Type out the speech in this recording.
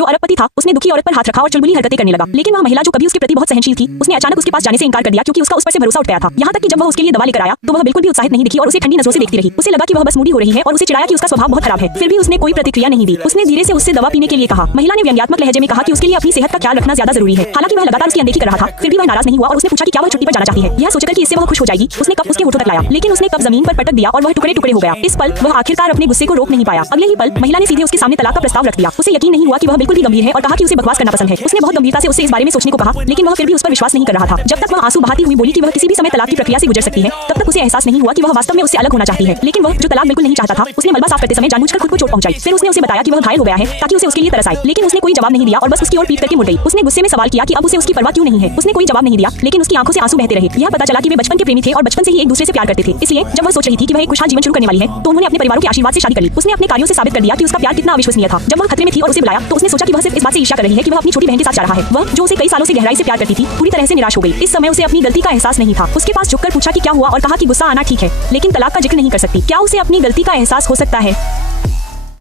जो अरबपति था उसने दुखी औरत पर हाथ रखा और चुलबुली हरकतें करने लगा। लेकिन वह महिला जो कभी उसके प्रति बहुत सहनशील थी, उसने अचानक उसके पास जाने से इनकार कर दिया क्योंकि उसका उस पर से भरोसा उठ गया था। यहाँ तक कि जब वह उसके लिए दवा लेकर आया तो वह बिल्कुल भी उत्साहित नहीं दिखी और उसे ठंडी नजरों से देखती रही। उसे लगा कि वह बस मूडी हो रही है और उसे चिढ़ाया कि उसका स्वभाव बहुत खराब है। फिर भी उसने कोई प्रतिक्रिया नहीं दी। उसने धीरे से उससे दवा पीने के लिए कहा। महिला ने व्यंग्यात्मक लहजे में कहा कि उसके लिए अपनी सेहत का ख्याल रखना ज्यादा जरूरी है। हालांकि वह लगातार उसकी अनदेखी कर रहा था, फिर भी वह नाराज नहीं हुआ और उसने पूछा कि क्या वह छुट्टी पर जाना चाहती है। यह सोचकर कि इससे वह खुश हो जाएगी, उसने कप उसके होठों तक लाया, लेकिन उसने कप जमीन पर पटक दिया और वह टुकड़े टुकड़े हो गया। इस पल वह आखिरकार अपने गुस्से को रोक नहीं पाया। अगले ही पल महिला ने सीधे उसके सामने तलाक का प्रस्ताव रख दिया। उसे यकीन नहीं हुआ कि वह बिल्कुल भी गंभीर है और कहा कि उसे बकवास करना पसंद है। उसने बहुत गंभीरता से उससे इस बारे में सोचने को कहा, लेकिन वह फिर भी उस पर विश्वास नहीं कर रहा था। जब तक वह आंसू बहाती हुई बोली कि वह किसी भी समय तलाक की प्रक्रिया से गुजर सकती है, तब तक उसे एहसास नहीं हुआ कि वह वास्तव में उससे अलग होना चाहती है। लेकिन वह जो तलाक बिल्कुल नहीं चाहता था, उसने मलबा साफ करते समय जानबूझकर खुद को चोट पहुंचाई। फिर उसने उसे बताया कि वह घायल हो गया है ताकि उसे उसके लिए तरस आए, लेकिन उसने कोई जवाब नहीं दिया और बस उसकी ओर पीट करके मुड़ गई। उसने गुस्से में सवाल किया कि अब उसे उसकी परवाह क्यों नहीं है। उसने कोई जवाब नहीं दिया, लेकिन उसकी आंखों से आंसू बहते रहे। यह पता चला कि वे बचपन के प्रेमी थे और बचपन से ही एक दूसरे से प्यार करते थे। इसलिए जब वह सोच रही थी कि वह एक खुशहाल जीवन शुरू करने वाली है, तो उन्होंने अपने परिवारों के आशीर्वाद से शादी कर ली। उसने अपने कार्यों से साबित कर दिया कि उसका प्यार कितना अविश्वसनीय था। जब वह खतरे में थी और उसे बुलाया तो उसने सोचा कि वह सिर्फ इस बात से ईर्ष्या कर रही है कि वह अपनी छोटी बहन के साथ जा रहा है। वह जो उसे कई सालों से गहराई से प्यार करती थी, पूरी तरह से निराश हो गई। इस समय उसे अपनी गलती का एहसास नहीं था। उसके पास झुककर पूछा कि क्या हुआ और कहा कि गुस्सा आना ठीक है, लेकिन तलाक का जिक्र नहीं कर सकती। क्या उसे अपनी गलती का एहसास हो सकता है?